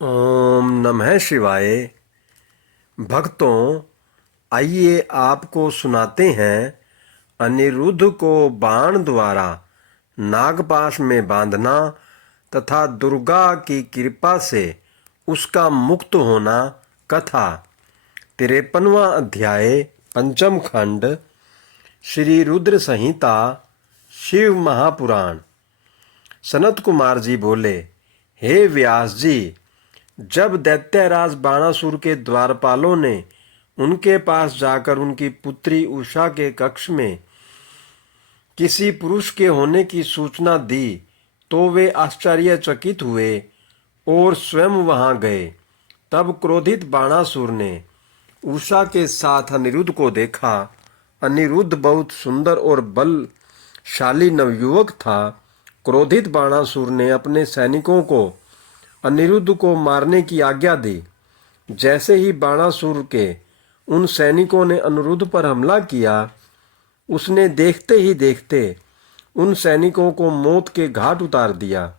ओम नमः शिवाय। भक्तों, आइए आपको सुनाते हैं अनिरुद्ध को बाण द्वारा नागपाश में बांधना तथा दुर्गा की कृपा से उसका मुक्त होना कथा। 53वां अध्याय, पंचम खंड, श्री रुद्र संहिता, शिव महापुराण। सनत कुमार जी बोले, हे व्यास जी, जब दैत्यराज बाणासुर के द्वारपालों ने उनके पास जाकर उनकी पुत्री उषा के कक्ष में किसी पुरुष के होने की सूचना दी तो वे आश्चर्यचकित हुए और स्वयं वहां गए। तब क्रोधित बाणासुर ने उषा के साथ अनिरुद्ध को देखा। अनिरुद्ध बहुत सुंदर और बलशाली नवयुवक था। क्रोधित बाणासुर ने अपने सैनिकों को अनिरुद्ध को मारने की आज्ञा दी। जैसे ही बाणासुर के उन सैनिकों ने अनिरुद्ध पर हमला किया, उसने देखते ही देखते उन सैनिकों को मौत के घाट उतार दिया।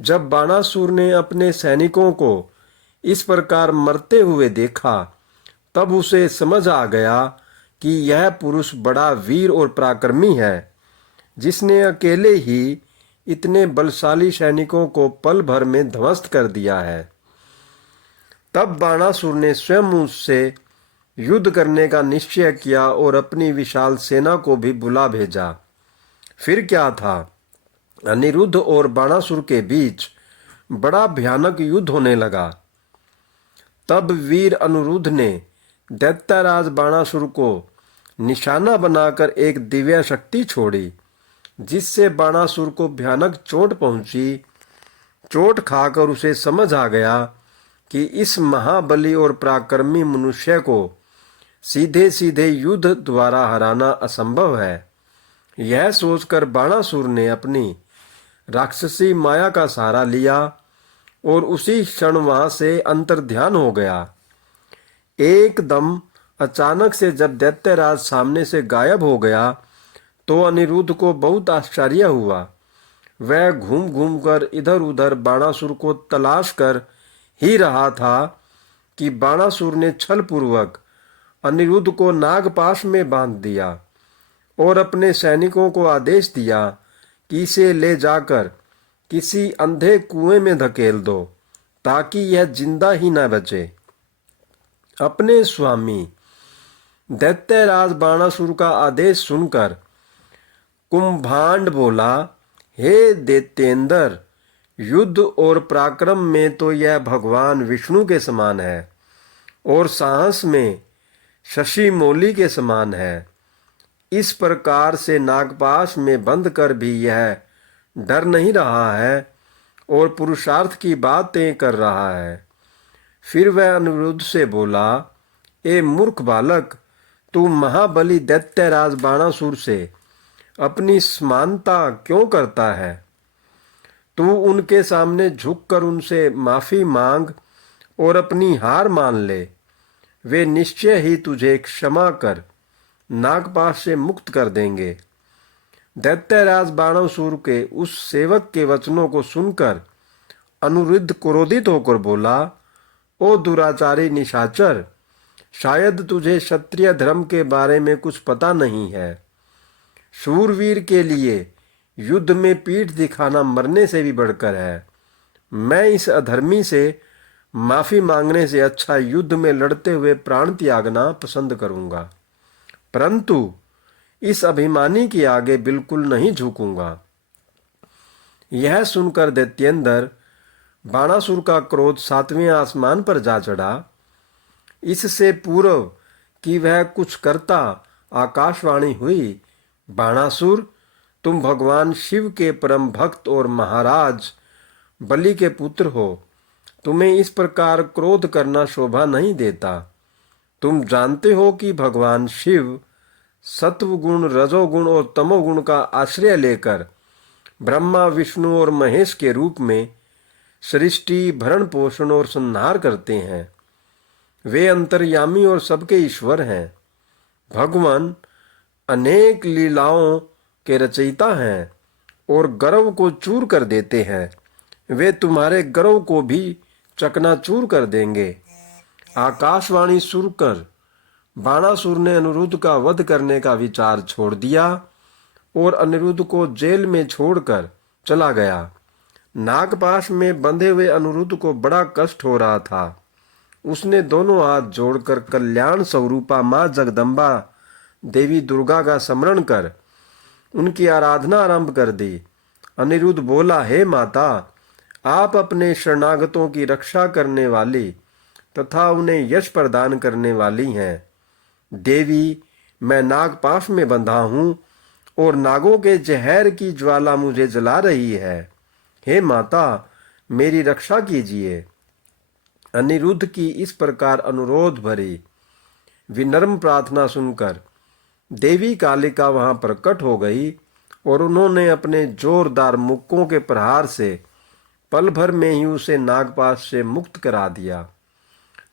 जब बाणासुर ने अपने सैनिकों को इस प्रकार मरते हुए देखा, तब उसे समझ आ गया कि यह पुरुष बड़ा वीर और पराक्रमी है, जिसने अकेले ही इतने बलशाली सैनिकों को पल भर में ध्वस्त कर दिया है। तब बाणासुर ने स्वयं उससे युद्ध करने का निश्चय किया और अपनी विशाल सेना को भी बुला भेजा। फिर क्या था, अनिरुद्ध और बाणासुर के बीच बड़ा भयानक युद्ध होने लगा। तब वीर अनिरुद्ध ने दैत्यराज बाणासुर को निशाना बनाकर एक दिव्य शक्ति छोड़ी, जिससे बाणासुर को भयानक चोट पहुंची। चोट खाकर उसे समझ आ गया कि इस महाबली और पराक्रमी मनुष्य को सीधे सीधे युद्ध द्वारा हराना असंभव है। यह सोचकर बाणासुर ने अपनी राक्षसी माया का सहारा लिया और उसी क्षण वहां से अंतर्ध्यान हो गया। एकदम अचानक से जब दैत्यराज सामने से गायब हो गया तो अनिरुद्ध को बहुत आश्चर्य हुआ। वह घूम घूम कर इधर उधर बाणासुर को तलाश कर ही रहा था कि बाणासुर ने छलपूर्वक अनिरुद्ध को नागपाश में बांध दिया और अपने सैनिकों को आदेश दिया कि इसे ले जाकर किसी अंधे कुएं में धकेल दो, ताकि यह जिंदा ही न बचे। अपने स्वामी दैत्यराज बाणासुर का आदेश सुनकर कुंभांड बोला, हे दैत्येंद्र, युद्ध और पराक्रम में तो यह भगवान विष्णु के समान है और साहस में शशि मौली के समान है। इस प्रकार से नागपाश में बंद कर भी यह डर नहीं रहा है और पुरुषार्थ की बातें कर रहा है। फिर वह अनिरुद्ध से बोला, ए मूर्ख बालक, तू महाबली दैत्यराज बाणासुर से अपनी समानता क्यों करता है? तू उनके सामने झुककर उनसे माफी मांग और अपनी हार मान ले। वे निश्चय ही तुझे क्षमा कर नागपाश से मुक्त कर देंगे। दैत्यराज बाणासुर के उस सेवक के वचनों को सुनकर अनिरुद्ध क्रोधित होकर बोला, ओ दुराचारी निशाचर, शायद तुझे क्षत्रिय धर्म के बारे में कुछ पता नहीं है। शूरवीर के लिए युद्ध में पीठ दिखाना मरने से भी बढ़कर है। मैं इस अधर्मी से माफी मांगने से अच्छा युद्ध में लड़ते हुए प्राण त्यागना पसंद करूंगा, परंतु इस अभिमानी के आगे बिल्कुल नहीं झुकूंगा। यह सुनकर दैत्येंद्र बाणासुर का क्रोध 7वें आसमान पर जा चढ़ा। इससे पूर्व कि वह कुछ करता, आकाशवाणी हुई, बाणासुर, तुम भगवान शिव के परम भक्त और महाराज बलि के पुत्र हो। तुम्हें इस प्रकार क्रोध करना शोभा नहीं देता। तुम जानते हो कि भगवान शिव सत्वगुण, रजोगुण और तमोगुण का आश्रय लेकर ब्रह्मा, विष्णु और महेश के रूप में सृष्टि, भरण पोषण और संहार करते हैं। वे अंतर्यामी और सबके ईश्वर हैं। भगवान अनेक लीलाओं के रचयिता हैं और गर्व को चूर कर देते हैं। वे तुम्हारे गर्व को भी चकनाचूर कर देंगे। आकाशवाणी सुनकर बाणासुर ने अनिरुद्ध का वध करने का विचार छोड़ दिया और अनिरुद्ध को जेल में छोड़कर चला गया। नागपाश में बंधे हुए अनिरुद्ध को बड़ा कष्ट हो रहा था। उसने दोनों हाथ जोड़कर कल्याण स्वरूपा माँ जगदम्बा देवी दुर्गा का स्मरण कर उनकी आराधना आरंभ कर दी। अनिरुद्ध बोला, हे माता, आप अपने शरणागतों की रक्षा करने वाली तथा उन्हें यश प्रदान करने वाली हैं। देवी, मैं नागपाश में बंधा हूँ और नागों के जहर की ज्वाला मुझे जला रही है। हे माता, मेरी रक्षा कीजिए। अनिरुद्ध की इस प्रकार अनुरोध भरी विनम्र प्रार्थना सुनकर देवी कालिका वहां प्रकट हो गई और उन्होंने अपने जोरदार मुक्कों के प्रहार से पल भर में ही उसे नागपाश से मुक्त करा दिया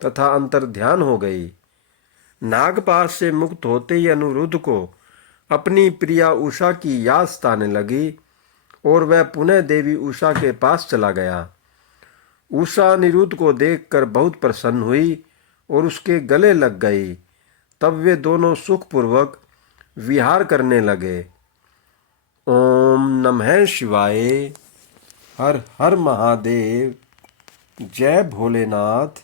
तथा अंतर्ध्यान हो गई। नागपाश से मुक्त होते ही अनिरुद्ध को अपनी प्रिया उषा की याद सताने लगी और वह पुनः देवी उषा के पास चला गया। उषा अनिरुद्ध को देखकर बहुत प्रसन्न हुई और उसके गले लग गई। तब वे दोनों सुखपूर्वक विहार करने लगे। ओम नमः शिवाय। हर हर महादेव। जय भोलेनाथ।